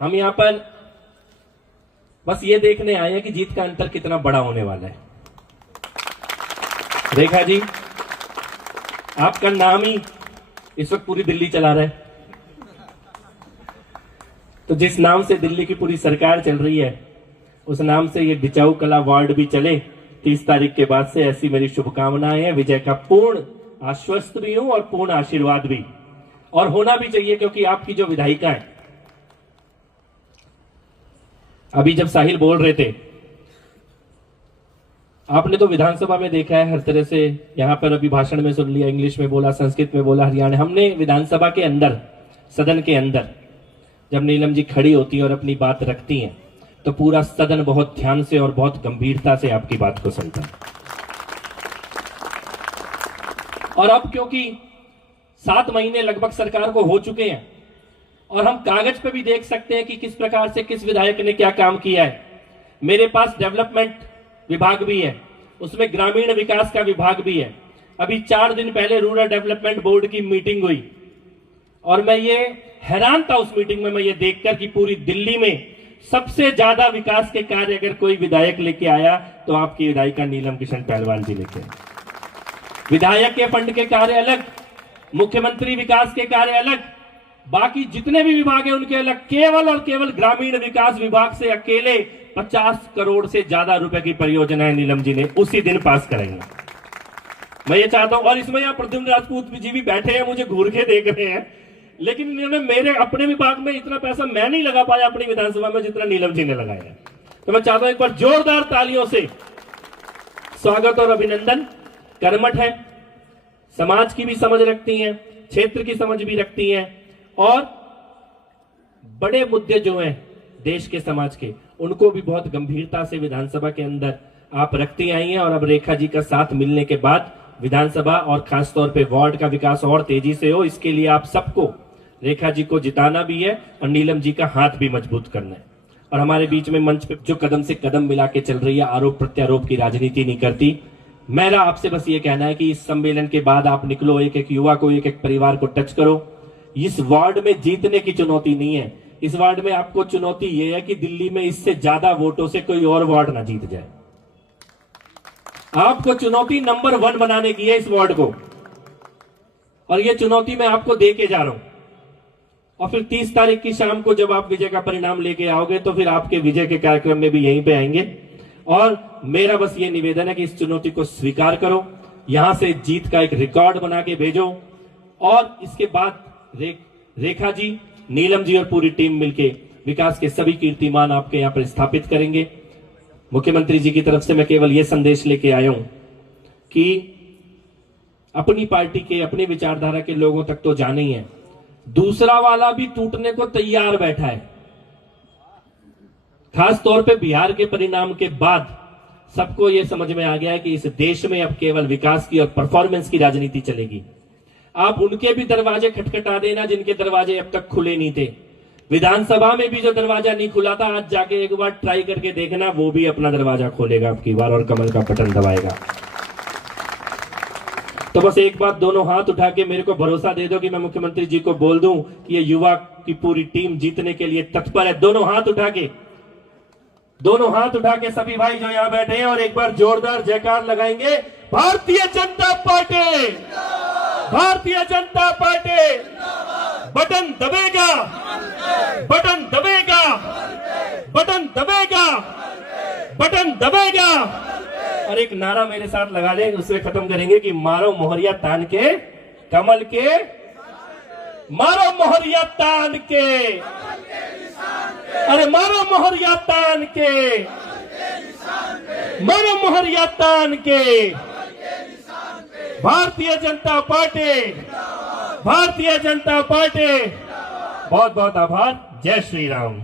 हम यहां पर बस ये देखने आए हैं कि जीत का अंतर कितना बड़ा होने वाला है। रेखा जी, आपका नाम ही इस वक्त पूरी दिल्ली चला रहा है। तो जिस नाम से दिल्ली की पूरी सरकार चल रही है, उस नाम से ये डिचाऊ कला वार्ड भी चले 30 तारीख के बाद से, ऐसी मेरी शुभकामनाएं हैं। विजय का पूर्ण आश्वस्त भी हूं और पूर्ण आशीर्वाद भी, और होना भी चाहिए, क्योंकि आपकी जो विधायिका है, अभी जब साहिल बोल रहे थे, आपने तो विधानसभा में देखा है हर तरह से, यहां पर अभी भाषण में सुन लिया, इंग्लिश में बोला, संस्कृत में बोला, हरियाणा। हमने विधानसभा के अंदर, सदन के अंदर जब नीलम जी खड़ी होती हैं और अपनी बात रखती हैं, तो पूरा सदन बहुत ध्यान से और बहुत गंभीरता से आपकी बात को सुनता है। और अब क्योंकि 7 महीने लगभग सरकार को हो चुके हैं, और हम कागज पे भी देख सकते हैं कि किस प्रकार से किस विधायक ने क्या काम किया है। मेरे पास डेवलपमेंट विभाग भी है, उसमें ग्रामीण विकास का विभाग भी है। अभी 4 दिन पहले रूरल डेवलपमेंट बोर्ड की मीटिंग हुई, और मैं ये हैरान था उस मीटिंग में मैं ये देखकर कि पूरी दिल्ली में सबसे ज्यादा विकास के कार्य अगर कोई विधायक लेके आया तो आपकी विधायिका नीलम किशन पहलवान जी लेके आए। विधायक के फंड के कार्य अलग, मुख्यमंत्री विकास के कार्य अलग, बाकी जितने भी विभाग हैं उनके अलग। केवल और केवल ग्रामीण विकास विभाग से अकेले 50 करोड़ से ज्यादा रुपए की परियोजनाएं नीलम जी ने उसी दिन पास कराई। मैं ये चाहता हूं, और इसमें यहां प्रद्युम्न राजपूत जी भी बैठे हैं, मुझे घूर के देख रहे हैं, लेकिन इन्होंने मेरे अपने विभाग में इतना पैसा मैं नहीं लगा पाया अपनी विधानसभा में जितना नीलम जी ने लगाया है। तो मैं चाहता हूं एक बार जोरदार तालियों से स्वागत और अभिनंदन। कर्मठ है, समाज की भी समझ रखती हैं, क्षेत्र की समझ भी रखती हैं, और बड़े मुद्दे जो हैं देश के, समाज के, उनको भी बहुत गंभीरता से विधानसभा के अंदर आप रखती आई हैं। और अब रेखा जी का साथ मिलने के बाद विधानसभा और खासतौर पे वार्ड का विकास और तेजी से हो, इसके लिए आप सबको, रेखा जी को जिताना भी है और नीलम जी का हाथ भी मजबूत करना है। और हमारे बीच में मंच पे जो कदम से कदम मिला के चल रही है, आरोप प्रत्यारोप की राजनीति नहीं करती। मेरा आपसे बस ये कहना है कि इस सम्मेलन के बाद आप निकलो, एक एक युवा को, एक एक परिवार को टच करो। इस वार्ड में जीतने की चुनौती नहीं है, इस वार्ड में आपको चुनौती ये है कि दिल्ली में इससे ज्यादा वोटों से कोई और वार्ड ना जीत जाए। आपको चुनौती नंबर 1 बनाने की है इस वार्ड को, और ये चुनौती मैं आपको दे के जा रहा हूं। और फिर 30 तारीख की शाम को जब आप विजय का परिणाम लेके आओगे, तो फिर आपके विजय के कार्यक्रम में भी यहीं पे आएंगे। और मेरा बस ये निवेदन है कि इस चुनौती को स्वीकार करो, यहां से जीत का एक रिकॉर्ड बना के भेजो, और इसके बाद रेखा जी, नीलम जी और पूरी टीम मिलके विकास के सभी कीर्तिमान आपके यहां पर स्थापित करेंगे। मुख्यमंत्री जी की तरफ से मैं केवल यह संदेश लेके आया हूं कि अपनी पार्टी के, अपनी विचारधारा के लोगों तक तो जाने ही है, दूसरा वाला भी टूटने को तैयार बैठा है। खास तौर पे बिहार के परिणाम के बाद सबको यह समझ में आ गया है कि इस देश में अब केवल विकास की और परफॉर्मेंस की राजनीति चलेगी। आप उनके भी दरवाजे खटखटा देना जिनके दरवाजे अब तक खुले नहीं थे। विधानसभा में भी जो दरवाजा नहीं खुला था, आज जाके एक बार ट्राई करके देखना, वो भी अपना दरवाजा खोलेगा आपकी बार और कमल का बटन दबाएगा। तो बस एक बात, दोनों हाथ उठा के मेरे को भरोसा दे दो कि मैं मुख्यमंत्री जी को बोल दूं कि ये युवा की पूरी टीम जीतने के लिए तत्पर है। दोनों हाथ उठा के सभी भाई जो यहां बैठे हैं, और एक बार जोरदार जयकार लगाएंगे। भारतीय Janata Party, Bharatiya Janata Party, button दबेगा, बटन दबेगा, बटन दबेगा, बटन दबेगा। और एक नारा मेरे साथ लगा लें, उससे खत्म करेंगे कि मारो मोहरिया तान के कमल के, मारो मोहरिया तान के, अरे मारो मोहरिया तान के, मारो मोहरिया तान के। भारतीय जनता पार्टी, भारतीय जनता पार्टी। बहुत बहुत आभार। जय श्री राम।